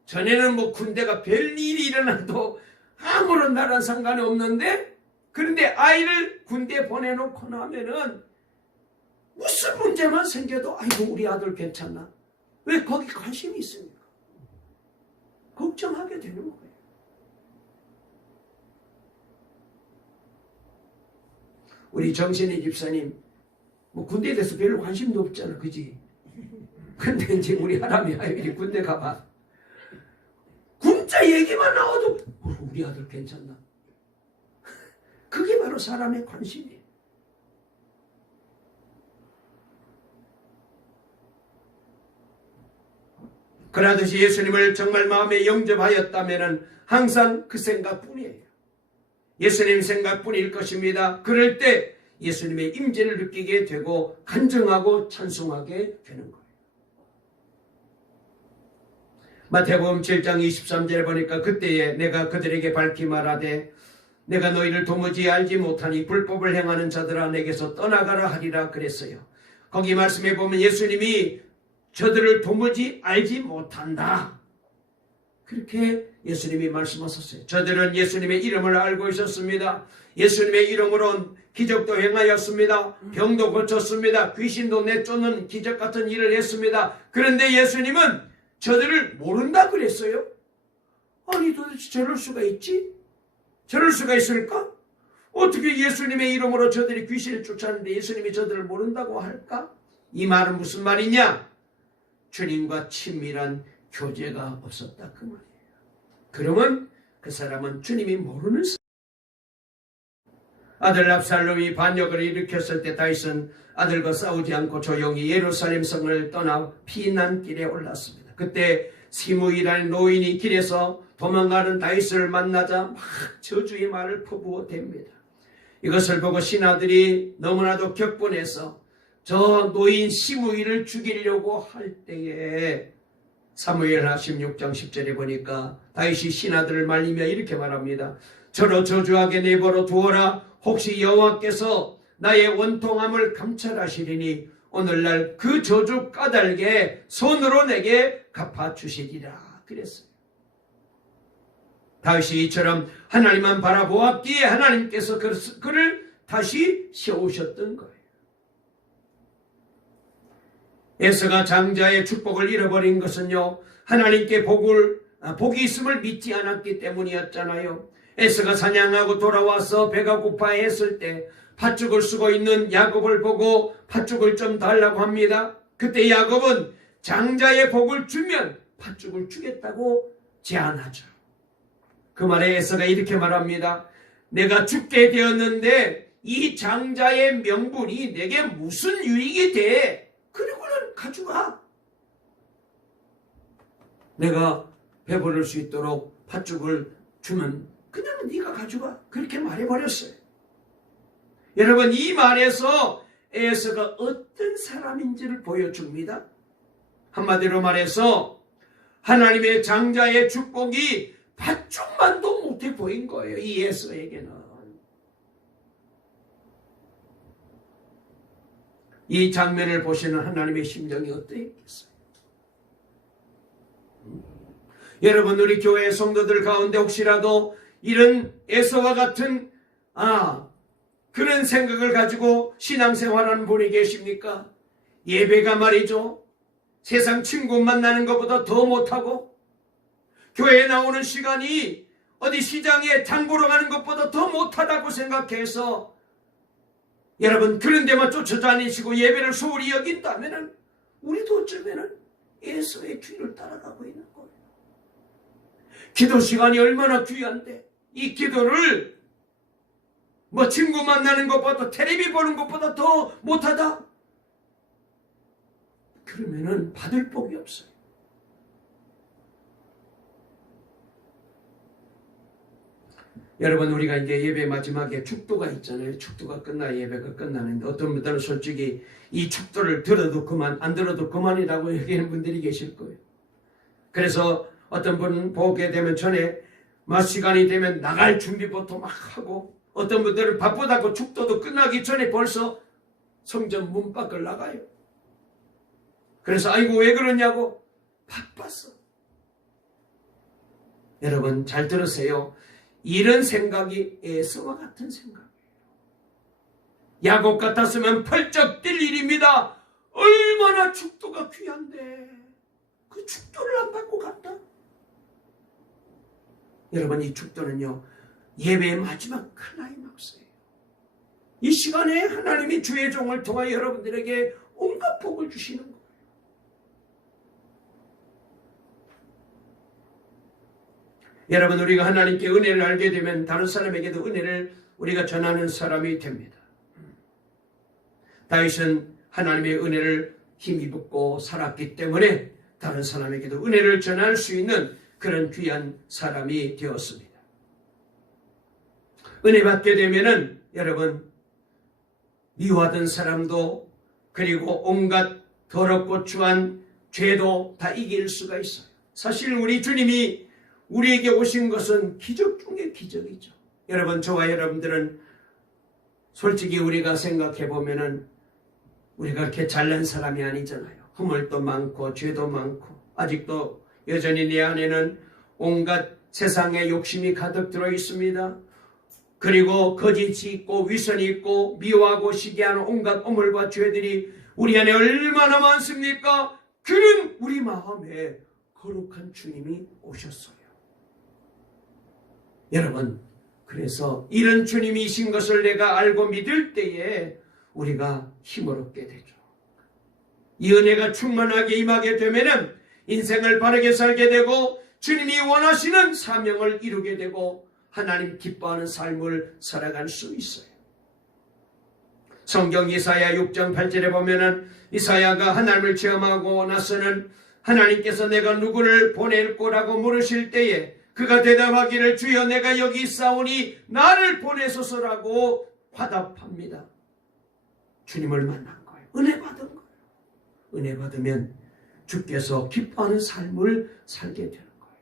전에는 뭐 군대가 별일이 일어나도 아무런 나랑 상관이 없는데, 그런데 아이를 군대에 보내놓고 나면은 무슨 문제만 생겨도 아이고 우리 아들 괜찮나? 왜? 거기 관심이 있으니까 걱정하게 되는 거예요. 우리 정신희 집사님 뭐 군대에 대해서 별로 관심도 없잖아, 그지? 근데 이제 우리 하람이 아이들이 군대 가봐, 군자 얘기만 나와도 우리 아들 괜찮나? 그게 바로 사람의 관심이에요. 그러듯이 예수님을 정말 마음에 영접하였다면 항상 그 생각뿐이에요. 예수님 생각뿐일 것입니다. 그럴 때 예수님의 임재를 느끼게 되고 간증하고 찬송하게 되는 거예요. 마태복음 7장 23절에 보니까 그때에 내가 그들에게 밝히 말하되 내가 너희를 도무지 알지 못하니 불법을 행하는 자들아 내게서 떠나가라 하리라 그랬어요. 거기 말씀해 보면 예수님이 저들을 도무지 알지 못한다, 그렇게 예수님이 말씀하셨어요. 저들은 예수님의 이름을 알고 있었습니다. 예수님의 이름으로 기적도 행하였습니다. 병도 고쳤습니다. 귀신도 내쫓는 기적 같은 일을 했습니다. 그런데 예수님은 저들을 모른다 그랬어요. 아니 도대체 저럴 수가 있지? 저럴 수가 있을까? 어떻게 예수님의 이름으로 저들이 귀신을 쫓았는데 예수님이 저들을 모른다고 할까? 이 말은 무슨 말이냐? 주님과 친밀한 교제가 없었다 그 말이에요. 그러면 그 사람은 주님이 모르는 사람. 아들 압살롬이 반역을 일으켰을 때 다윗은 아들과 싸우지 않고 조용히 예루살렘 성을 떠나 피난길에 올랐습니다. 그때 시므이라는 노인이 길에서 도망가는 다윗을 만나자 막 저주의 말을 퍼부어댑니다. 이것을 보고 신하들이 너무나도 격분해서 저 노인 시므이를 죽이려고 할 때에 사무엘하 16장 10절에 보니까 다윗이 신하들을 말리며 이렇게 말합니다. 저로 저주하게 내버려 두어라. 혹시 여호와께서 나의 원통함을 감찰하시리니 오늘날 그 저주 까닭에 손으로 내게 갚아주시리라 그랬어요. 다윗이 이처럼 하나님만 바라보았기에 하나님께서 그를 다시 세우셨던 거예요. 에서가 장자의 축복을 잃어버린 것은요, 하나님께 복이 있음을 믿지 않았기 때문이었잖아요. 에서가 사냥하고 돌아와서 배가 고파했을 때 팥죽을 쓰고 있는 야곱을 보고 팥죽을 좀 달라고 합니다. 그때 야곱은 장자의 복을 주면 팥죽을 주겠다고 제안하죠. 그 말에 에서가 이렇게 말합니다. 내가 죽게 되었는데 이 장자의 명분이 내게 무슨 유익이 돼? 그리고는 가져가. 내가 배부를 수 있도록 팥죽을 주면 그냥 네가 가져가. 그렇게 말해버렸어요. 여러분, 이 말에서 에서가 어떤 사람인지를 보여줍니다. 한마디로 말해서 하나님의 장자의 축복이 팥죽만도 못해 보인 거예요. 이 에서에게는. 이 장면을 보시는 하나님의 심정이 어떠했겠어요? 여러분, 우리 교회 성도들 가운데 혹시라도 이런 에서와 같은 그런 생각을 가지고 신앙생활하는 분이 계십니까? 예배가 말이죠, 세상 친구 만나는 것보다 더 못하고, 교회에 나오는 시간이 어디 시장에 장 보러 가는 것보다 더 못하다고 생각해서 여러분 그런 데만 쫓아다니시고 예배를 소홀히 여긴다면 우리도 어쩌면 에서의 뒤를 따라가고 있는 거예요. 기도 시간이 얼마나 귀한데 이 기도를 뭐 친구 만나는 것보다 텔레비 보는 것보다 더 못하다? 그러면은 받을 복이 없어요. 여러분, 우리가 이제 예배 마지막에 축도가 있잖아요. 축도가 끝나 예배가 끝나는데 어떤 분들은 솔직히 이 축도를 들어도 그만, 안 들어도 그만이라고 얘기하는 분들이 계실 거예요. 그래서 어떤 분은 보게 되면 전에 시간이 되면 나갈 준비부터 막 하고, 어떤 분들은 바쁘다고 축도도 끝나기 전에 벌써 성전 문 밖을 나가요. 그래서 아이고 왜 그러냐고, 바빴어. 여러분 잘 들으세요. 이런 생각이 에서와 같은 생각이에요. 야곱 같았으면 펄쩍 뛸 일입니다. 얼마나 축도가 귀한데 그 축도를 안 받고 갔다. 여러분, 이 축도는요, 예배의 마지막 클라이막스예요. 이 시간에 하나님이 주의 종을 통하여 여러분들에게 온갖 복을 주시는 거예요. 여러분, 우리가 하나님께 은혜를 알게 되면 다른 사람에게도 은혜를 우리가 전하는 사람이 됩니다. 다윗은 하나님의 은혜를 힘입고 살았기 때문에 다른 사람에게도 은혜를 전할 수 있는 그런 귀한 사람이 되었습니다. 은혜 받게 되면은 여러분, 미워하던 사람도, 그리고 온갖 더럽고 추한 죄도 다 이길 수가 있어요. 사실 우리 주님이 우리에게 오신 것은 기적 중의 기적이죠. 여러분, 저와 여러분들은 솔직히 우리가 생각해 보면은 우리가 그렇게 잘난 사람이 아니잖아요. 허물도 많고 죄도 많고, 아직도 여전히 내 안에는 온갖 세상의 욕심이 가득 들어 있습니다. 그리고 거짓이 있고 위선이 있고 미워하고 시기하는 온갖 허물과 죄들이 우리 안에 얼마나 많습니까? 그는 우리 마음에 거룩한 주님이 오셨어요. 여러분, 그래서 이런 주님이신 것을 내가 알고 믿을 때에 우리가 힘을 얻게 되죠. 이 은혜가 충만하게 임하게 되면은 인생을 바르게 살게 되고 주님이 원하시는 사명을 이루게 되고 하나님 기뻐하는 삶을 살아갈 수 있어요. 성경 이사야 6장 8절에 보면은 이사야가 하나님을 체험하고 나서는 하나님께서 내가 누구를 보낼 거라고 물으실 때에 그가 대답하기를 주여 내가 여기 있사오니 나를 보내소서라고 화답합니다. 주님을 만난 거예요. 은혜 받은 거예요. 은혜 받으면 주께서 기뻐하는 삶을 살게 되는 거예요.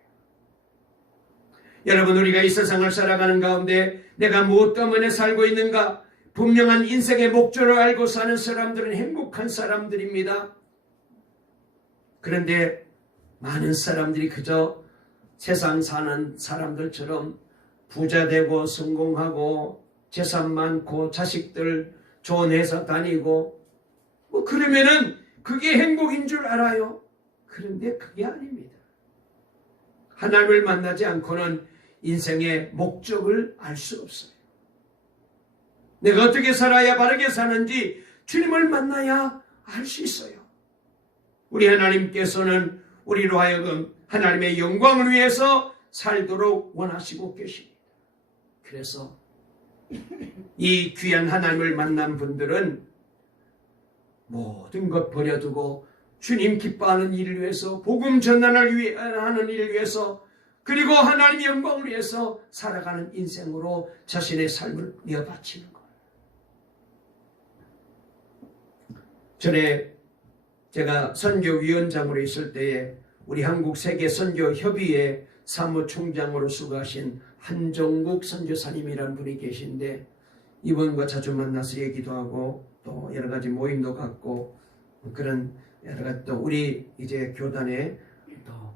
여러분, 우리가 이 세상을 살아가는 가운데 내가 무엇 때문에 살고 있는가? 분명한 인생의 목적을 알고 사는 사람들은 행복한 사람들입니다. 그런데 많은 사람들이 그저 세상 사는 사람들처럼 부자 되고 성공하고 재산 많고 자식들 좋은 회사 다니고 그러면은 그게 행복인 줄 알아요. 그런데 그게 아닙니다. 하나님을 만나지 않고는 인생의 목적을 알 수 없어요. 내가 어떻게 살아야 바르게 사는지 주님을 만나야 알 수 있어요. 우리 하나님께서는 우리로 하여금 하나님의 영광을 위해서 살도록 원하시고 계십니다. 그래서 이 귀한 하나님을 만난 분들은 모든 것 버려두고 주님 기뻐하는 일을 위해서, 복음 전환을 하는 일을 위해서, 그리고 하나님의 영광을 위해서 살아가는 인생으로 자신의 삶을 내어바치는 거예요. 전에 제가 선교위원장으로 있을 때에 우리 한국 세계선교협의회 사무총장으로 수고하신 한종국 선교사님이라는 분이 계신데, 이분과 자주 만나서 얘기도 하고 또 여러 가지 모임도 갖고 그런 여러 가지, 또 우리 이제 교단에 또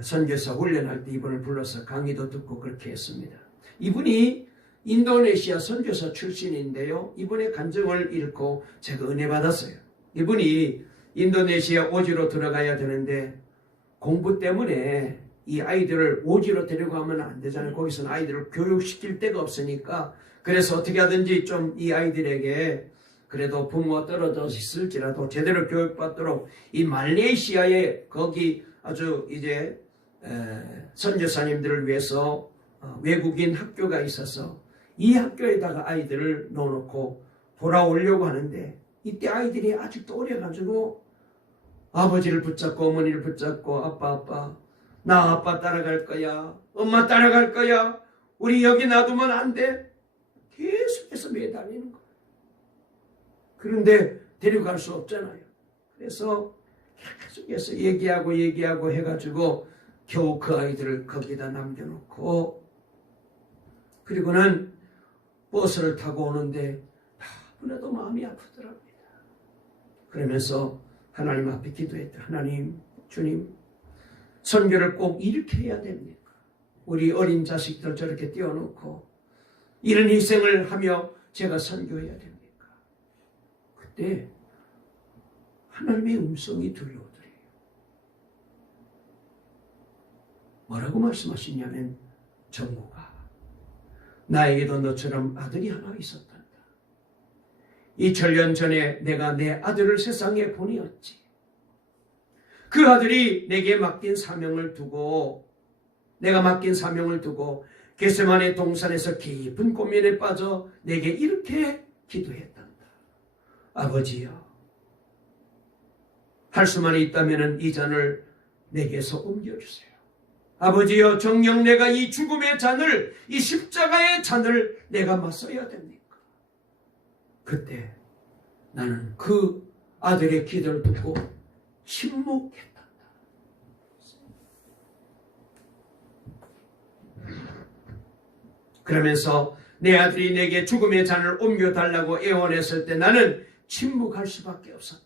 선교사 훈련할 때 이분을 불러서 강의도 듣고 그렇게 했습니다. 이분이 인도네시아 선교사 출신인데요, 이분의 간증을 읽고 제가 은혜 받았어요. 이분이 인도네시아 오지로 들어가야 되는데 공부 때문에 이 아이들을 오지로 데려가면 안 되잖아요. 거기서는 아이들을 교육시킬 데가 없으니까, 그래서 어떻게 하든지 좀 이 아이들에게 그래도 부모가 떨어져 있을지라도 제대로 교육받도록 이 말레이시아에 거기 아주 이제 선교사님들을 위해서 외국인 학교가 있어서 이 학교에다가 아이들을 넣어놓고 돌아오려고 하는데, 이때 아이들이 아직도 어려가지고 아버지를 붙잡고 어머니를 붙잡고 아빠 나 아빠 따라갈 거야, 엄마 따라갈 거야, 우리 여기 놔두면 안 돼. 계속해서 매달리는 거예요. 그런데 데려갈 수 없잖아요. 그래서 계속해서 얘기하고 해가지고 겨우 그 아이들을 거기다 남겨놓고, 그리고는 버스를 타고 오는데 너무나도 마음이 아프더랍니다. 그러면서 하나님 앞에 기도했다. 하나님, 주님, 선교를 꼭 이렇게 해야 됩니까? 우리 어린 자식들 저렇게 띄워놓고 이런 희생을 하며 제가 선교해야 됩니까? 그때 하나님의 음성이 들려오더래요. 뭐라고 말씀하시냐면, 정우가 나에게도 너처럼 아들이 하나 있었단다. 2000년 전에 내가 내 아들을 세상에 보내었지. 그 아들이 내게 맡긴 사명을 두고, 내가 맡긴 사명을 두고 겟세마네 동산에서 깊은 고민에 빠져 내게 이렇게 기도했단다. 아버지여, 할 수만 있다면 이 잔을 내게서 옮겨주세요. 아버지여, 정녕 내가 이 죽음의 잔을, 이 십자가의 잔을 내가 마셔야 됩니까? 그때 나는 그 아들의 기도를 듣고 침묵했단다. 그러면서 내 아들이 내게 죽음의 잔을 옮겨달라고 애원했을 때 나는 침묵할 수밖에 없었다.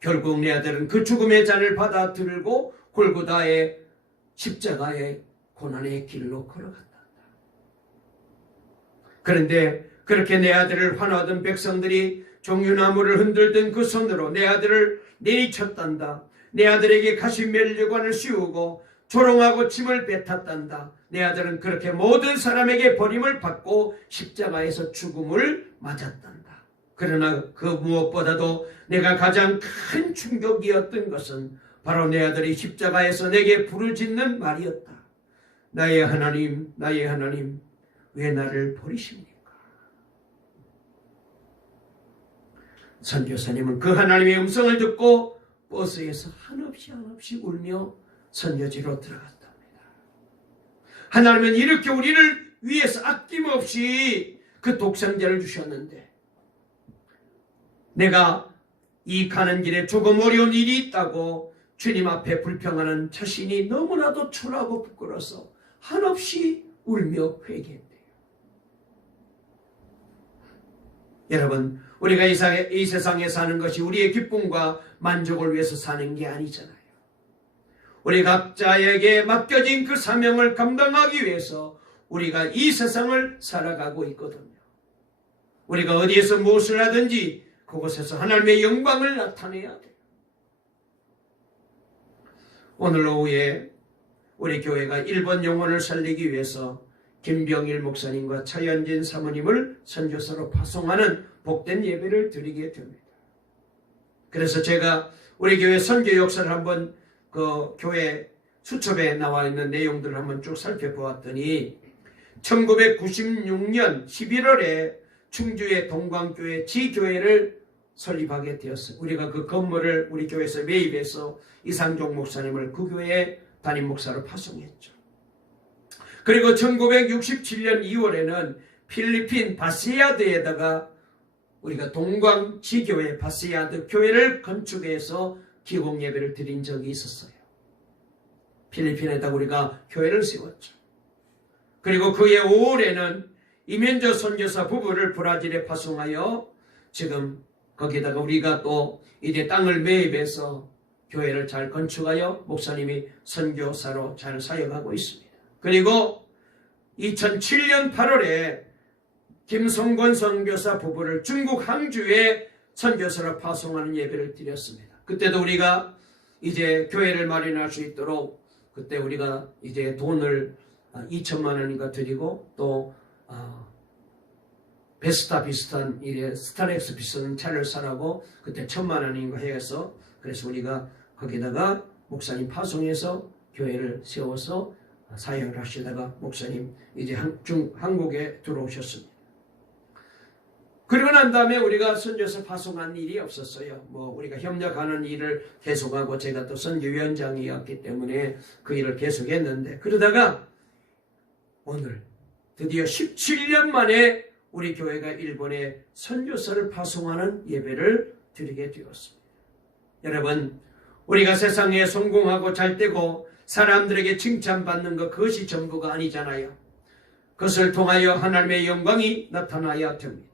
결국 내 아들은 그 죽음의 잔을 받아들고 골고다의 십자가의 고난의 길로 걸어갔다. 그런데 그렇게 내 아들을 환호하던 백성들이 종려나무를 흔들던 그 손으로 내 아들을 내리쳤단다. 내 아들에게 가시멜류관을 씌우고 조롱하고 침을 뱉었단다. 내 아들은 그렇게 모든 사람에게 버림을 받고 십자가에서 죽음을 맞았단다. 그러나 그 무엇보다도 내가 가장 큰 충격이었던 것은 바로 내 아들이 십자가에서 내게 부르짖는 말이었다. 나의 하나님, 나의 하나님, 왜 나를 버리십니까? 선교사님은 그 하나님의 음성을 듣고 버스에서 한없이 울며 선교지로 들어갔답니다. 하나님은 이렇게 우리를 위해서 아낌없이 그 독생자를 주셨는데, 내가 이 가는 길에 조금 어려운 일이 있다고 주님 앞에 불평하는 자신이 너무나도 초라하고 부끄러워서 한없이 울며 회개했대요. 여러분, 우리가 이 세상에 사는 것이 우리의 기쁨과 만족을 위해서 사는 게 아니잖아요. 우리 각자에게 맡겨진 그 사명을 감당하기 위해서 우리가 이 세상을 살아가고 있거든요. 우리가 어디에서 무엇을 하든지 그곳에서 하나님의 영광을 나타내야 돼요. 오늘 오후에 우리 교회가 일본 영혼을 살리기 위해서 김병일 목사님과 차현진 사모님을 선교사로 파송하는 복된 예배를 드리게 됩니다. 그래서 제가 우리 교회 선교 역사를 한번 그 교회 수첩에 나와 있는 내용들을 한번 쭉 살펴보았더니 1996년 11월에 충주의 동광교회 지교회를 설립하게 되었어요. 우리가 그 건물을 우리 교회에서 매입해서 이상종 목사님을 그 교회에 담임 목사로 파송했죠. 그리고 1967년 2월에는 필리핀 바세야드에다가 우리가 동광 지교회 바세야드 교회를 건축해서 기공 예배를 드린 적이 있었어요. 필리핀에다가 우리가 교회를 세웠죠. 그리고 그해 5월에는 이면조 선교사 부부를 브라질에 파송하여 지금 거기다가 우리가 또 이제 땅을 매입해서 교회를 잘 건축하여 목사님이 선교사로 잘 사역하고 있습니다. 그리고 2007년 8월에 김성권 선교사 부부를 중국 항주에 선교사로 파송하는 예배를 드렸습니다. 그때도 우리가 이제 교회를 마련할 수 있도록 그때 우리가 이제 돈을 2천만 원인가 드리고 또 베스타 비슷한 이래 스타렉스 비슷한 차를 사라고 그때 1,000만 원인가 해서 그래서 우리가 거기다가 목사님 파송해서 교회를 세워서 사역을 하시다가 목사님 이제 한국에 들어오셨습니다. 그러고 난 다음에 우리가 선교사 파송한 일이 없었어요. 우리가 협력하는 일을 계속하고 제가 또 선교위원장이었기 때문에 그 일을 계속했는데, 그러다가 오늘 드디어 17년 만에 우리 교회가 일본에 선교사를 파송하는 예배를 드리게 되었습니다. 여러분, 우리가 세상에 성공하고 잘되고 사람들에게 칭찬받는 것, 그것이 전부가 아니잖아요. 그것을 통하여 하나님의 영광이 나타나야 됩니다.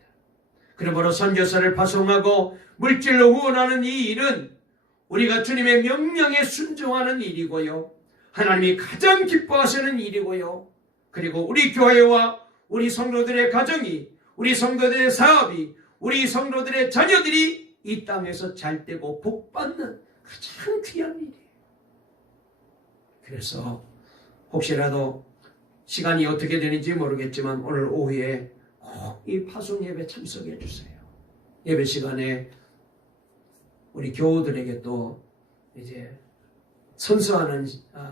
그러므로 선교사를 파송하고 물질로 후원하는 이 일은 우리가 주님의 명령에 순종하는 일이고요, 하나님이 가장 기뻐하시는 일이고요, 그리고 우리 교회와 우리 성도들의 가정이, 우리 성도들의 사업이, 우리 성도들의 자녀들이 이 땅에서 잘되고 복받는 가장 귀한 일이에요. 그래서 혹시라도 시간이 어떻게 되는지 모르겠지만 오늘 오후에 꼭 이 파송 예배 참석해 주세요. 예배 시간에 우리 교우들에게 또 이제 선서하는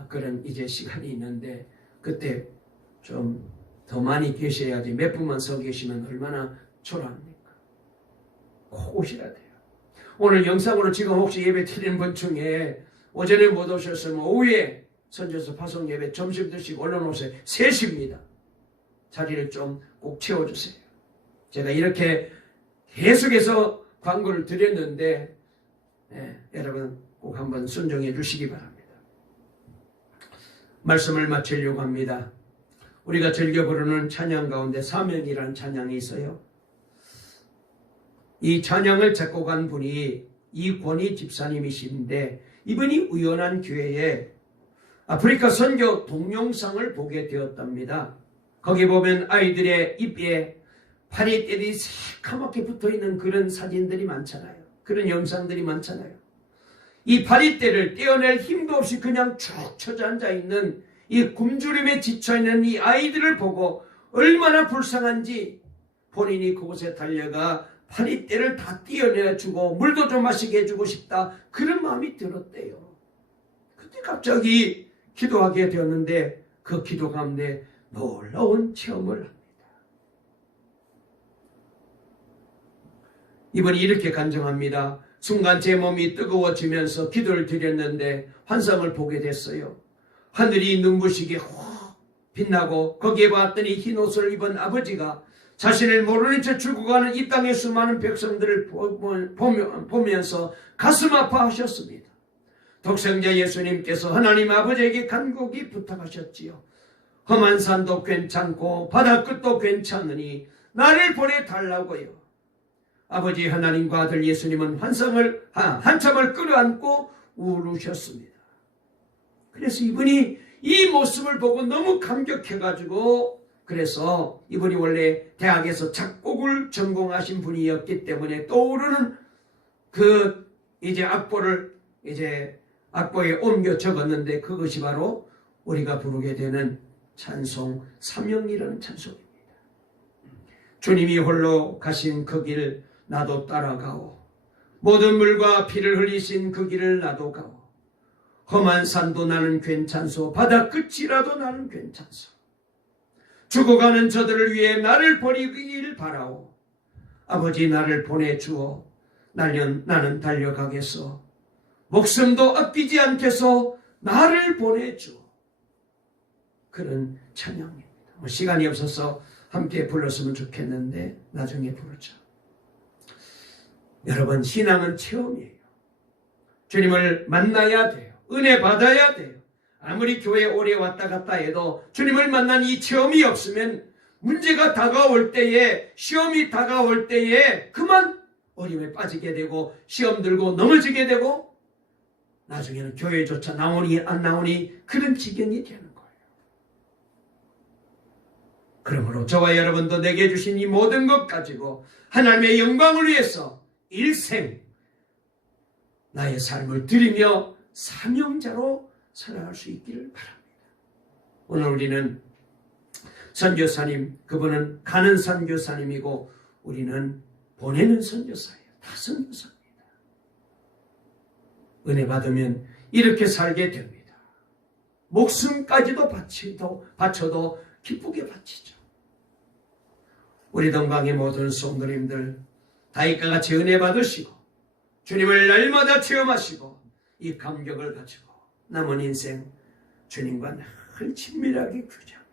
그런 이제 시간이 있는데, 그때 좀 더 많이 계셔야지. 몇 분만 서 계시면 얼마나 초라합니까? 꼭 오셔야 돼요. 오늘 영상으로 지금 혹시 예배 드리는 분 중에 오전에 못 오셨으면 오후에 선교사 파송 예배 점심 드시고 얼른 오세요. 3시입니다. 자리를 좀 꼭 채워주세요. 제가 이렇게 계속해서 광고를 드렸는데 여러분 꼭 한번 순종해 주시기 바랍니다. 말씀을 마치려고 합니다. 우리가 즐겨 부르는 찬양 가운데 사명이라는 찬양이 있어요. 이 찬양을 작곡한 분이 이권희 집사님이신데, 이분이 우연한 기회에 아프리카 선교 동영상을 보게 되었답니다. 거기 보면 아이들의 입에 파리떼들이 새카맣게 붙어있는 그런 사진들이 많잖아요. 그런 영상들이 많잖아요. 이 파리떼를 떼어낼 힘도 없이 그냥 쭉 처져 앉아있는 이 굶주림에 지쳐있는 이 아이들을 보고 얼마나 불쌍한지 본인이 그곳에 달려가 파리떼를 다 떼어내주고 물도 좀 마시게 해주고 싶다, 그런 마음이 들었대요. 그때 갑자기 기도하게 되었는데 그 기도 가운데 놀라운 체험을 합니다. 이번이 이렇게 간증합니다. 순간 제 몸이 뜨거워지면서 기도를 드렸는데 환상을 보게 됐어요. 하늘이 눈부시게 확 빛나고 거기에 봤더니 흰 옷을 입은 아버지가 자신을 모르는 채 죽어가는 이 땅의 수많은 백성들을 보면서 가슴 아파하셨습니다. 독생자 예수님께서 하나님 아버지에게 간곡히 부탁하셨지요. 험한 산도 괜찮고 바다 끝도 괜찮으니 나를 보내달라고요. 아버지 하나님과 아들 예수님은 환상을 한참을 끌어안고 울으셨습니다. 그래서 이분이 이 모습을 보고 너무 감격해가지고, 그래서 이분이 원래 대학에서 작곡을 전공하신 분이었기 때문에 떠오르는 그 이제 악보에 옮겨 적었는데, 그것이 바로 우리가 부르게 되는 찬송 사명이라는 찬송입니다. 주님이 홀로 가신 그 길 나도 따라가오. 모든 물과 피를 흘리신 그 길을 나도 가오. 험한 산도 나는 괜찮소. 바다 끝이라도 나는 괜찮소. 죽어가는 저들을 위해 나를 버리길 바라오. 아버지 나를 보내주어 나는 달려가겠소. 목숨도 아끼지 않겠소. 나를 보내주어. 그런 찬양입니다. 시간이 없어서 함께 불렀으면 좋겠는데 나중에 부르죠. 여러분, 신앙은 체험이에요. 주님을 만나야 돼요. 은혜 받아야 돼요. 아무리 교회에 오래 왔다 갔다 해도 주님을 만난 이 체험이 없으면 문제가 다가올 때에, 시험이 다가올 때에 그만 어려움에 빠지게 되고 시험 들고 넘어지게 되고 나중에는 교회조차 나오니 안 나오니 그런 지경이 되는 거예요. 그러므로 저와 여러분도 내게 주신 이 모든 것 가지고 하나님의 영광을 위해서 일생 나의 삶을 드리며 사명자로 살아갈 수 있기를 바랍니다. 오늘 우리는 선교사님, 그분은 가는 선교사님이고 우리는 보내는 선교사예요. 다 선교사입니다. 은혜 받으면 이렇게 살게 됩니다. 목숨까지도 바쳐도 기쁘게 바치죠. 우리 동방의 모든 성도님들 다윗과 같이 은혜 받으시고 주님을 날마다 체험하시고 이 감격을 가지고 남은 인생 주님과 늘 친밀하게 교제하며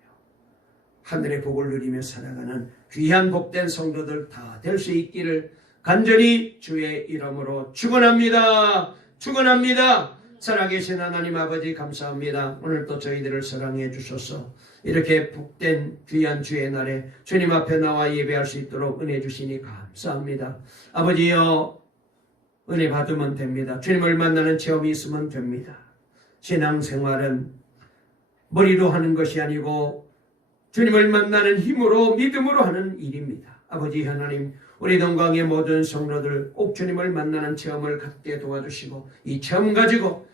하늘의 복을 누리며 살아가는 귀한 복된 성도들 다 될 수 있기를 간절히 주의 이름으로 축원합니다. 축원합니다. 살아계신 하나님 아버지 감사합니다. 오늘도 저희들을 사랑해 주셔서 이렇게 복된 귀한 주의 날에 주님 앞에 나와 예배할 수 있도록 은혜 주시니 감사합니다. 아버지여, 은혜 받으면 됩니다. 주님을 만나는 체험이 있으면 됩니다. 신앙생활은 머리로 하는 것이 아니고 주님을 만나는 힘으로 믿음으로 하는 일입니다. 아버지 하나님, 우리 동강의 모든 성도들 꼭 주님을 만나는 체험을 갖게 도와주시고 이 체험 가지고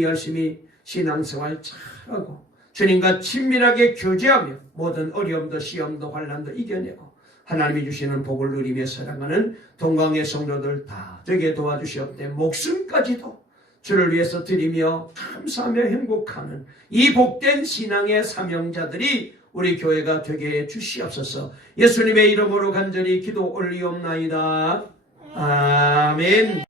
열심히 신앙생활 잘하고 주님과 친밀하게 교제하며 모든 어려움도 시험도 환난도 이겨내고 하나님이 주시는 복을 누리며 살아가는 동강의 성도들 다 되게 도와주시옵되 목숨까지도 주를 위해서 드리며 감사하며 행복하는 이 복된 신앙의 사명자들이 우리 교회가 되게 해 주시옵소서. 예수님의 이름으로 간절히 기도 올리옵나이다. 아멘.